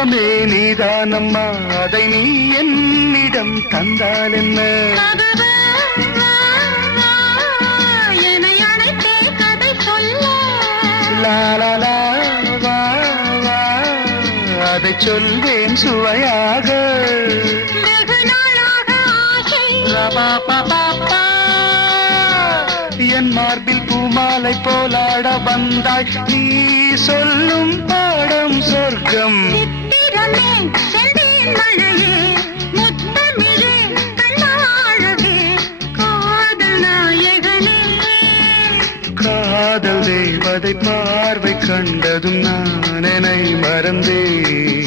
சொர்க்கமே நீதானம்மா, அதை நீ என்னிடம் தந்தால் என்ன? என்னை அழைத்தே கதை சொல்ல. லாலா வா வா, அதை சொல்வேன் சுவையாக. வெகு நாளாக ஆசை. ரபாபபாபா, என் மார்பில் பூமாலை போலாட வந்தாய், நீ சொல்லும் பாடம் சொர்க்கம். சித்திரமே செந்தேன் மழையே, முத்தமிழே கண்ணாழகே, காதல் நாயகனே. காதல் தேவதை பார்வை கண்டதும் நான் என்னை மறந்தேன்.